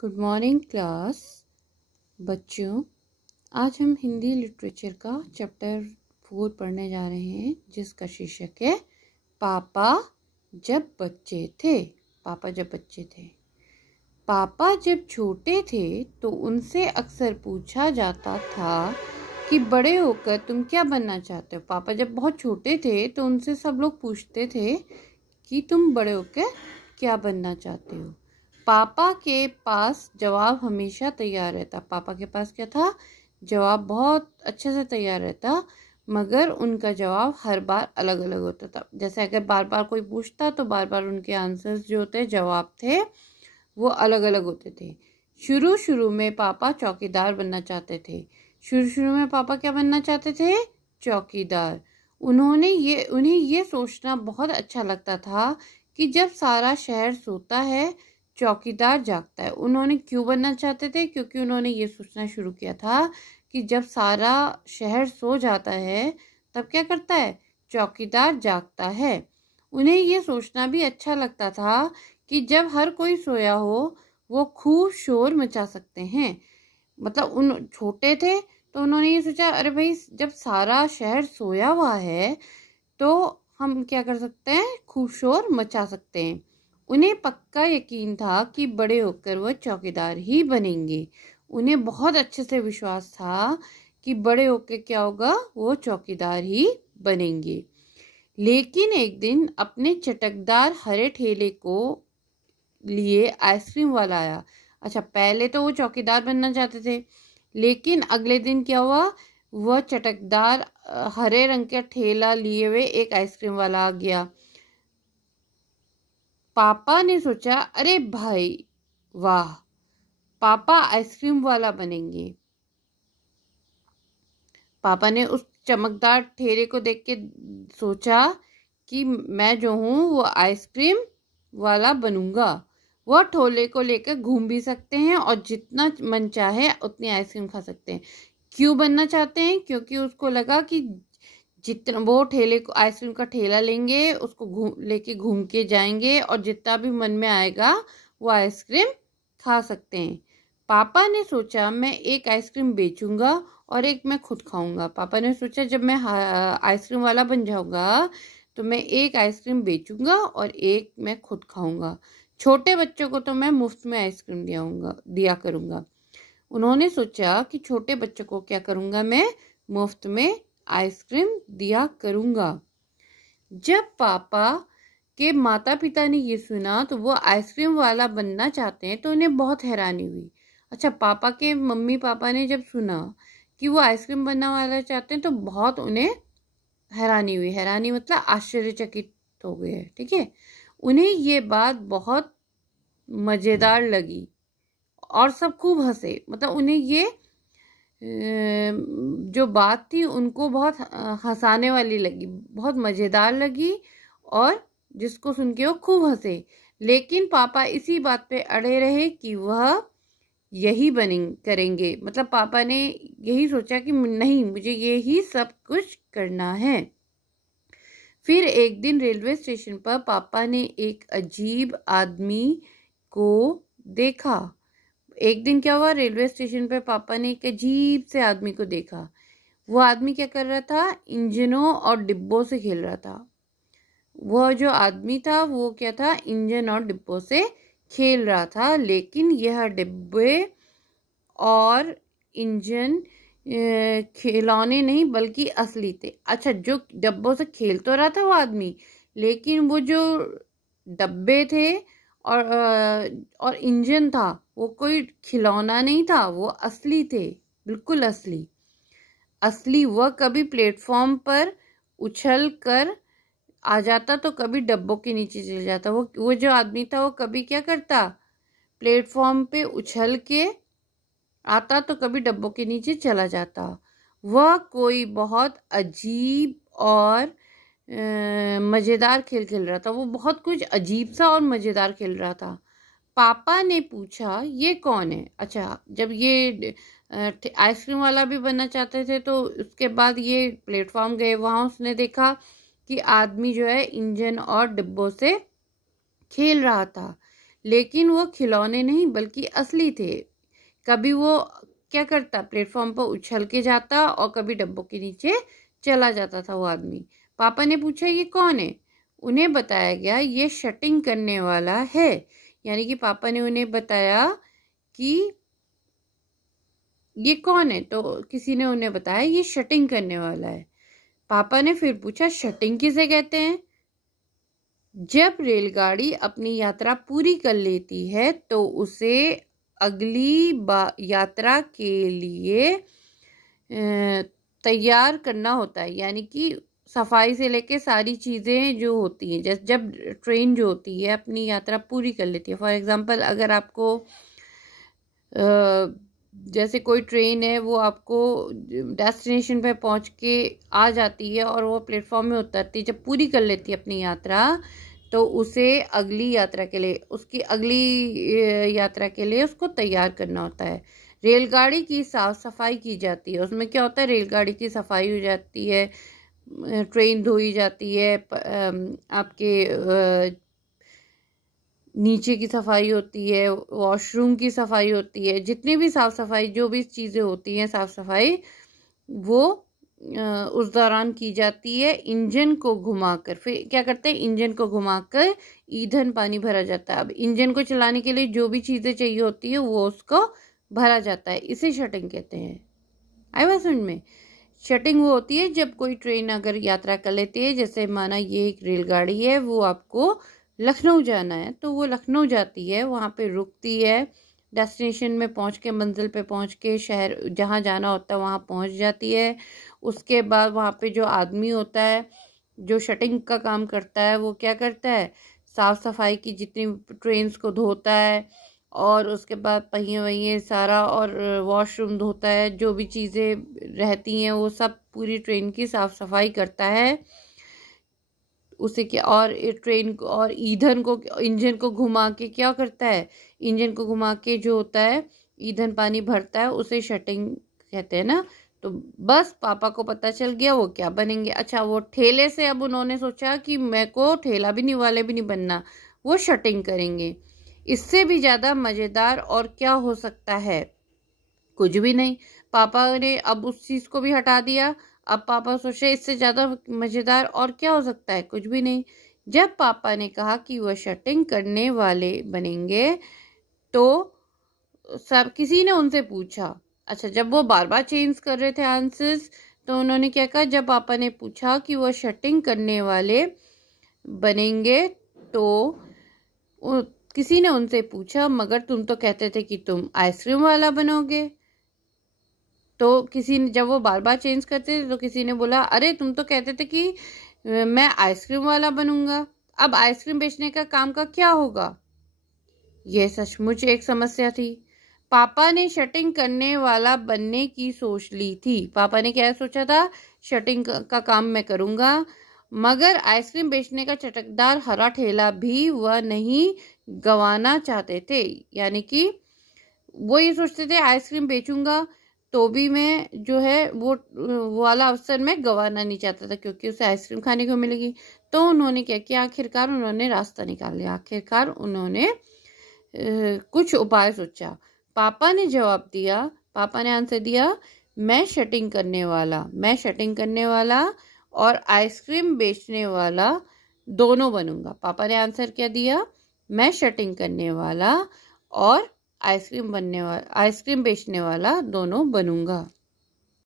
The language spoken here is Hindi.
Good morning class. बच्चों, आज हम हिंदी लिटरेचर का चैप्टर 4 पढ़ने जा रहे हैं, जिसका शीर्षक है पापा जब बच्चे थे। पापा जब बच्चे थे। पापा जब छोटे थे तो उनसे अक्सर पूछा जाता था कि बड़े होकर तुम क्या बनना चाहते हो। पापा जब बहुत छोटे थे तो उनसे सब लोग पूछते थे कि तुम बड़े होकर क्या बनना चाहते हो। पापा के पास जवाब हमेशा तैयार रहता। पापा के पास क्या था? जवाब बहुत अच्छे से तैयार रहता, मगर उनका जवाब हर बार अलग अलग होता था। जैसे अगर बार बार कोई पूछता तो बार बार उनके आंसर्स जो होते जवाब थे वो अलग अलग होते थे। शुरू शुरू में पापा चौकीदार बनना चाहते थे। शुरू में पापा क्या बनना चाहते थे? चौकीदार। उन्हें ये सोचना बहुत अच्छा लगता था कि जब सारा शहर सोता है चौकीदार जागता है। उन्होंने क्यों बनना चाहते थे? क्योंकि उन्होंने ये सोचना शुरू किया था कि जब सारा शहर सो जाता है तब क्या करता है? चौकीदार जागता है। उन्हें ये सोचना भी अच्छा लगता था कि जब हर कोई सोया हो वो खूब शोर मचा सकते हैं। मतलब उन छोटे थे तो उन्होंने ये सोचा, अरे भाई जब सारा शहर सोया हुआ है तो हम क्या कर सकते हैं? खूब शोर मचा सकते हैं। उन्हें पक्का यकीन था कि बड़े होकर वह चौकीदार ही बनेंगे। उन्हें बहुत अच्छे से विश्वास था कि बड़े होकर क्या होगा? वो चौकीदार ही बनेंगे। लेकिन एक दिन अपने चटकदार हरे ठेले को लिए आइसक्रीम वाला आया। अच्छा, पहले तो वो चौकीदार बनना चाहते थे, लेकिन अगले दिन क्या हुआ? वह चटकदार हरे रंग का ठेला लिए हुए एक आइसक्रीम वाला आ गया। पापा ने सोचा, अरे भाई वाह, पापा आइसक्रीम वाला बनेंगे। पापा ने उस चमकदार ठेले को देख के सोचा कि मैं जो हूँ वो आइसक्रीम वाला बनूंगा। वह ठोले को लेकर घूम भी सकते हैं और जितना मन चाहे उतनी आइसक्रीम खा सकते हैं। क्यों बनना चाहते हैं? क्योंकि उसको लगा कि जितना वो ठेले को आइसक्रीम का ठेला लेंगे, उसको लेके घूम के जाएंगे और जितना भी मन में आएगा वो आइसक्रीम खा सकते हैं। पापा ने सोचा, मैं एक आइसक्रीम बेचूंगा और एक मैं खुद खाऊंगा। पापा ने सोचा, जब मैं आइसक्रीम वाला बन जाऊंगा तो मैं एक आइसक्रीम बेचूंगा और एक मैं खुद खाऊंगा। छोटे बच्चों को तो मैं मुफ्त में आइसक्रीम दिया करूंगा। उन्होंने सोचा कि छोटे बच्चों को क्या करूंगा? मैं मुफ्त में आइसक्रीम दिया करूंगा। जब पापा के माता पिता ने ये सुना तो वो आइसक्रीम वाला बनना चाहते हैं तो उन्हें बहुत हैरानी हुई। अच्छा, पापा के मम्मी पापा ने जब सुना कि वो आइसक्रीम बनने वाला चाहते हैं तो बहुत उन्हें हैरानी हुई। हैरानी मतलब आश्चर्यचकित हो गए। ठीक है, उन्हें ये बात बहुत मजेदार लगी और सब खूब हंसे। मतलब उन्हें ये जो बात थी उनको बहुत हंसाने वाली लगी, बहुत मजेदार लगी और जिसको सुन के वो खूब हंसे। लेकिन पापा इसी बात पे अड़े रहे कि वह यही करेंगे। मतलब पापा ने यही सोचा कि नहीं, मुझे यही सब कुछ करना है। फिर एक दिन रेलवे स्टेशन पर पापा ने एक अजीब आदमी को देखा। एक दिन क्या हुआ? रेलवे स्टेशन पे पापा ने एक अजीब से आदमी को देखा। वो आदमी क्या कर रहा था? इंजनों और डिब्बों से खेल रहा था। वह जो आदमी था वो क्या था? इंजन और डिब्बों से खेल रहा था। लेकिन यह डिब्बे और इंजन खिलौने नहीं बल्कि असली थे। अच्छा, जो डब्बों से खेल तो रहा था वो आदमी, लेकिन वो जो डब्बे थे और इंजन था वो कोई खिलौना नहीं था, वो असली थे, बिल्कुल असली। वह कभी प्लेटफॉर्म पर उछल कर आ जाता तो कभी डब्बों के नीचे चले जाता। वो जो आदमी था वो कभी क्या करता? प्लेटफॉर्म पे उछल के आता तो कभी डब्बों के नीचे चला जाता। वह कोई बहुत अजीब और मज़ेदार खेल खेल रहा था। वो बहुत कुछ अजीब सा और मज़ेदार खेल रहा था। पापा ने पूछा, ये कौन है? अच्छा, जब ये आइसक्रीम वाला भी बनना चाहते थे तो उसके बाद ये प्लेटफॉर्म गए, वहाँ उसने देखा कि आदमी जो है इंजन और डिब्बों से खेल रहा था। लेकिन वो खिलौने नहीं बल्कि असली थे। कभी वो क्या करता, प्लेटफॉर्म पर उछल के जाता और कभी डब्बों के नीचे चला जाता था वो आदमी। पापा ने पूछा ये कौन है? उन्हें बताया गया ये शटिंग करने वाला है। यानी कि पापा ने उन्हें बताया कि ये कौन है, तो किसी ने उन्हें बताया ये शटिंग करने वाला है। पापा ने फिर पूछा शटिंग किसे कहते हैं? जब रेलगाड़ी अपनी यात्रा पूरी कर लेती है तो उसे अगली यात्रा के लिए तैयार करना होता है। यानी कि सफाई से लेके सारी चीज़ें जो होती हैं, जैसे जब ट्रेन जो होती है अपनी यात्रा पूरी कर लेती है। फॉर एग्जांपल अगर आपको जैसे कोई ट्रेन है वो आपको डेस्टिनेशन पे पहुंच के आ जाती है और वो प्लेटफॉर्म में उतरती है, जब पूरी कर लेती है अपनी यात्रा तो उसे अगली यात्रा के लिए, उसकी अगली यात्रा के लिए उसको तैयार करना होता है। रेलगाड़ी की साफ सफाई की जाती है। उसमें क्या होता है, रेलगाड़ी की सफाई हो जाती है, ट्रेन धोई जाती है, आपके नीचे की सफाई होती है, वॉशरूम की सफाई होती है, जितनी भी साफ सफाई जो भी चीज़ें होती हैं साफ सफाई वो उस दौरान की जाती है। इंजन को घुमाकर फिर क्या करते हैं, इंजन को घुमाकर ईंधन पानी भरा जाता है। अब इंजन को चलाने के लिए जो भी चीज़ें चाहिए होती है वो उसको भरा जाता है। इसे शटिंग कहते हैं। आई बात समझ में? शटिंग वो होती है जब कोई ट्रेन अगर यात्रा कर लेती है, जैसे माना ये एक रेलगाड़ी है, वो आपको लखनऊ जाना है तो वो लखनऊ जाती है, वहाँ पे रुकती है, डेस्टिनेशन में पहुँच के, मंजिल पे पहुँच के, शहर जहाँ जाना होता है वहाँ पहुँच जाती है। उसके बाद वहाँ पे जो आदमी होता है जो शटिंग का काम करता है वो क्या करता है, साफ़ सफाई की जितनी ट्रेन्स को धोता है और उसके बाद पहिए वहिए सारा और वॉशरूम धोता है, जो भी चीज़ें रहती हैं वो सब पूरी ट्रेन की साफ़ सफाई करता है। उसे क्या, और ट्रेन को और ईंधन को, इंजन को घुमा के क्या करता है, इंजन को घुमा के जो होता है ईंधन पानी भरता है, उसे शटिंग कहते हैं ना। तो बस पापा को पता चल गया वो क्या बनेंगे। अच्छा, वो ठेले से अब उन्होंने सोचा कि मेरे को ठेला भी नहीं वाले भी नहीं बनना, वो शटिंग करेंगे। इससे भी ज़्यादा मज़ेदार और क्या हो सकता है? कुछ भी नहीं। पापा ने अब उस चीज़ को भी हटा दिया। अब पापा सोचे इससे ज़्यादा मज़ेदार और क्या हो सकता है? कुछ भी नहीं। जब पापा ने कहा कि वह शटिंग करने वाले बनेंगे तो सब किसी ने उनसे पूछा। अच्छा, जब वो बार बार चेंज कर रहे थे आंसर्स तो उन्होंने क्या कहा, जब पापा ने पूछा कि वह शटिंग करने वाले बनेंगे तो किसी ने उनसे पूछा मगर तुम तो कहते थे कि तुम आइसक्रीम वाला बनोगे। तो किसी ने, जब वो बार बार चेंज करते थे तो किसी ने बोला अरे तुम तो कहते थे कि मैं आइसक्रीम वाला बनूंगा, अब आइसक्रीम बेचने का काम का क्या होगा? यह सचमुच एक समस्या थी। पापा ने शटिंग करने वाला बनने की सोच ली थी। पापा ने क्या सोचा था, शटिंग का काम मैं करूंगा, मगर आइसक्रीम बेचने का चटकदार हरा ठेला भी वह नहीं गंवाना चाहते थे। यानी कि वो ये सोचते थे आइसक्रीम बेचूंगा तो भी मैं जो है वो वाला अवसर मैं गंवाना नहीं चाहता था क्योंकि उसे आइसक्रीम खाने को मिलेगी। तो उन्होंने क्या किया, आखिरकार उन्होंने रास्ता निकाल लिया। आखिरकार उन्होंने कुछ उपाय सोचा। पापा ने जवाब दिया, पापा ने आंसर दिया, मैं शटिंग करने वाला और आइसक्रीम बेचने वाला दोनों बनूंगा। पापा ने आंसर क्या दिया, मैं शटिंग करने वाला और आइसक्रीम बेचने वाला दोनों बनूंगा।